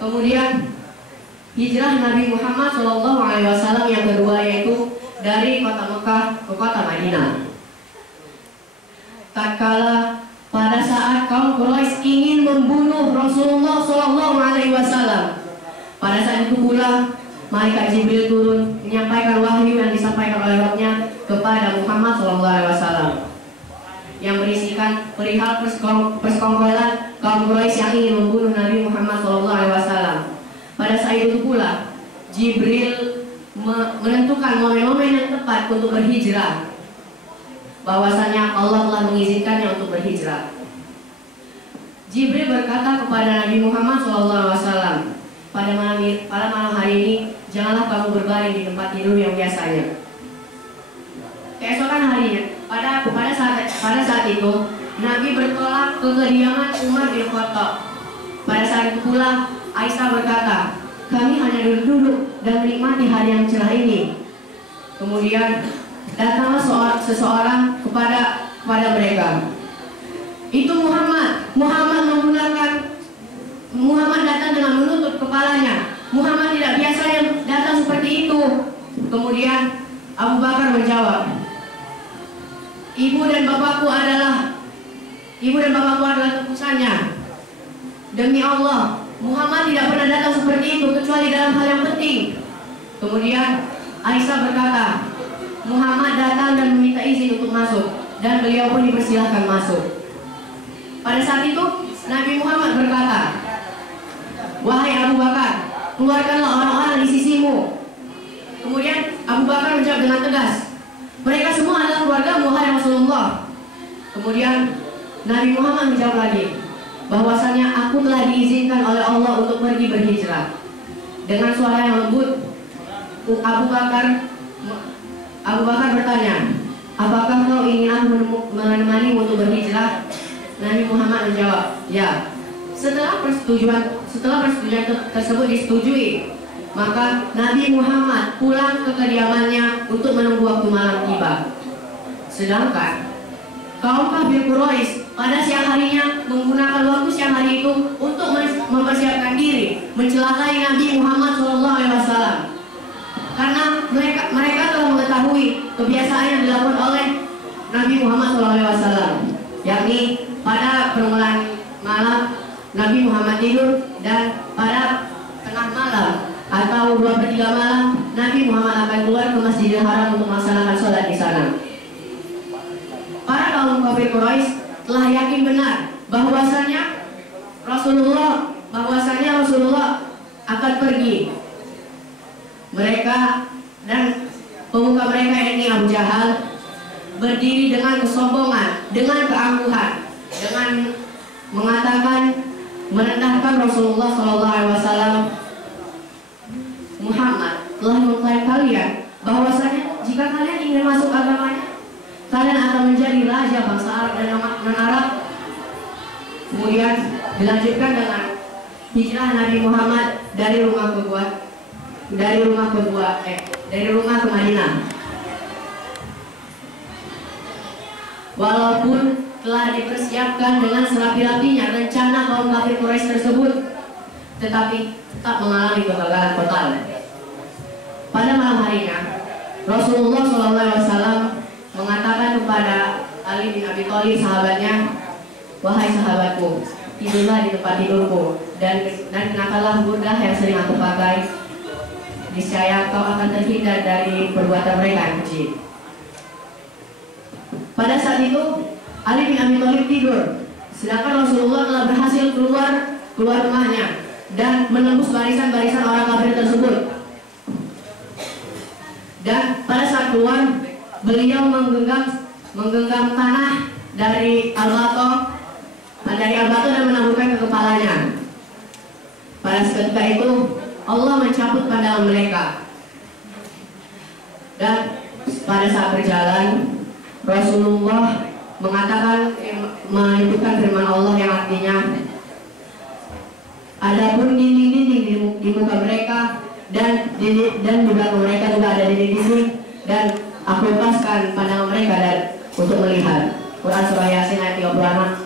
Kemudian hijrah Nabi Muhammad SAW yang kedua, yaitu dari kota Mekah ke kota Madinah. Tatkala pada saat kaum Quraisy ingin membunuh Rasulullah SAW, pada saat itu pula malaikat Jibril turun menyampaikan wahyu yang disampaikan oleh Rabbnya kepada Muhammad SAW, yang berisikan perihal persekongkolan kaum Quraisy yang ingin membunuh Nabi Muhammad SAW. Pada saat itu pula Jibril menentukan momen-momen yang tepat untuk berhijrah, bahwasanya Allah telah mengizinkannya untuk berhijrah. Jibril berkata kepada Nabi Muhammad SAW, pada malam hari ini janganlah kamu berbaring di tempat tidur yang biasanya. Keesokan harinya, pada saat itu Nabi bertolak ke kediaman Umar bin Khattab. Pada saat itu pula Aisyah berkata, kami hanya duduk dan menikmati hari yang cerah ini. Kemudian datanglah seseorang kepada mereka. Itu Muhammad datang dengan menutup kepalanya. Muhammad tidak biasa yang datang seperti itu. Kemudian Abu Bakar menjawab, ibu dan bapakku adalah tebusannya. Demi Allah, Muhammad tidak pernah datang seperti itu kecuali dalam hal yang penting. Kemudian Aisyah berkata, Muhammad datang dan meminta izin untuk masuk, dan beliau pun dipersilahkan masuk. Pada saat itu Nabi Muhammad berkata, wahai Abu Bakar, keluarkanlah orang-orang di sisimu. Kemudian Abu Bakar menjawab dengan tegas, mereka semua adalah keluargamu, wahai Rasulullah. Kemudian Nabi Muhammad menjawab lagi, bahwasanya aku telah diizinkan oleh Allah untuk pergi berhijrah. Dengan suara yang lembut, Abu Bakar bertanya, apakah kau ingin aku menemani untuk berhijrah? Nabi Muhammad menjawab, ya. Setelah persetujuan tersebut disetujui, maka Nabi Muhammad pulang ke kediamannya untuk menunggu waktu malam tiba. Sedangkan kaum kafir Quraisy pada siang harinya menggunakan waktu siang hari itu untuk mempersiapkan diri mencelakai Nabi Muhammad SAW, karena mereka telah mengetahui kebiasaan yang dilakukan oleh Nabi Muhammad SAW, yakni pada permulaan malam Nabi Muhammad tidur, dan pada tengah malam atau 2/3 malam Nabi Muhammad akan keluar ke Masjidil Haram untuk melaksanakan sholat di sana. Para kaum kafir Quraisy telah yakin benar bahwasanya Rasulullah akan pergi. Mereka dan pemuka mereka, ini Abu Jahal, berdiri dengan kesombongan, dengan keangkuhan, dengan mengatakan, merendahkan Rasulullah SAW. Muhammad telah mengklaim kalian bahwasanya jika kalian ingin masuk agamanya, kalian akan menjadi raja bangsa Arab dan non-Arab. Kemudian dilanjutkan dengan hijrah Nabi Muhammad dari rumah ke Madinah. Walaupun telah dipersiapkan dengan serapi-rapinya rencana kaum kafir Quraisy tersebut, tetapi tetap mengalami kegagalan total. Pada malam harinya, Rasulullah SAW mengatakan kepada Ali bin Abi Thalib, sahabatnya, wahai sahabatku, tidurlah di tempat tidurku, dan kenakanlah burdah yang sering aku pakai. Niscaya kau akan terhindar dari perbuatan mereka yang keji. Pada saat itu Ali bin Abi Thalib tidur, sedangkan Rasulullah telah berhasil keluar rumahnya dan menembus barisan-barisan orang kafir tersebut. Dan pada saat keluar, beliau menggenggam tanah dari al-bato dan menaburkan ke kepalanya. Pada seketika itu Allah mencabut pandangan mereka. Dan pada saat berjalan, Rasulullah menyebutkan firman Allah yang artinya, adapun dinding-dinding di muka mereka dan di belakang mereka juga ada dinding-dinding, dan aku lepaskan pandangan mereka untuk melihat. Quran Surah Yasin ayat 36,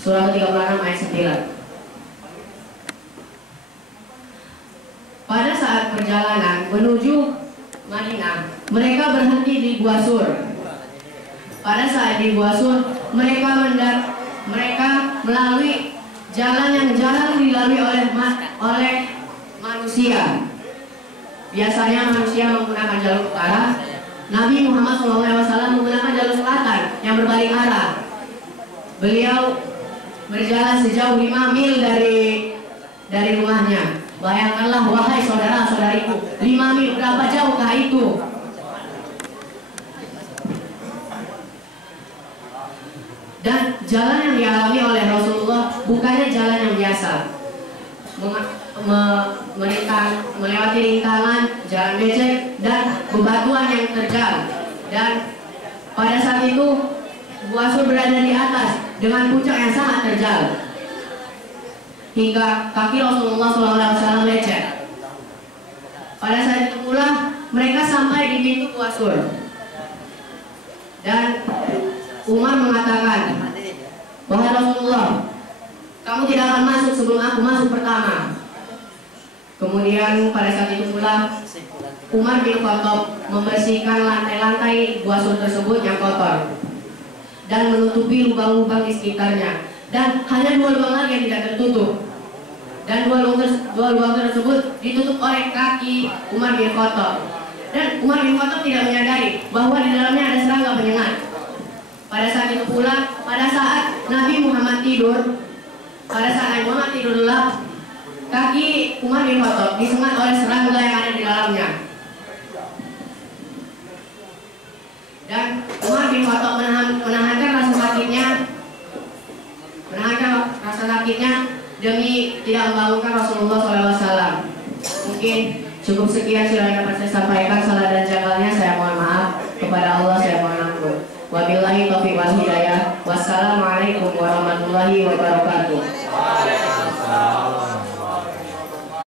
surah ke-36 ayat 9. perjalanan menuju Madinah, mereka berhenti di Gua Sur. Pada saat di Gua Sur, mereka melalui jalan yang jarang dilalui oleh manusia. Biasanya manusia menggunakan jalur utara, Nabi Muhammad SAW menggunakan jalur selatan yang berbalik arah. Beliau berjalan sejauh 5 mil dari rumahnya. Bayangkanlah wahai saudara-saudariku, 5 mil, berapa jauhkah itu? Dan jalan yang dialami oleh Rasulullah bukannya jalan yang biasa. Melewati rintangan, jalan becek, dan bebatuan yang terjal. Dan pada saat itu Gua Sur berada di atas dengan puncak yang sangat terjal, hingga kaki Rasulullah SAW lecet. Pada saat itu pula mereka sampai di pintu Gua Sur, dan Umar mengatakan, "Wahai Rasulullah, kamu tidak akan masuk sebelum aku masuk pertama." Kemudian pada saat itu pula Umar bin Khattab membersihkan lantai-lantai Gua Sur tersebut yang kotor dan menutupi lubang-lubang di sekitarnya. Dan hanya 2 lubang lagi yang tidak tertutup. Dan dua lubang tersebut ditutup oleh kaki Umar bin Khattab. Dan Umar bin Khattab tidak menyadari bahwa di dalamnya ada serangga penyengat. Pada saat itu pula, pada saat Nabi Muhammad tidur, lelap, kaki Umar bin Khattab disengat oleh serangga yang ada di dalamnya. Dan Umar bin Khattab menahankan rasa sakitnya demi tidak membangunkan Rasulullah SAW. Mungkin cukup sekian sudah dapat saya sampaikan. Salah dan jagalnya saya mohon maaf. Kepada Allah saya mohon ampun. Wabillahi taufiq wal hidayah. Wassalamualaikum warahmatullahi wabarakatuh.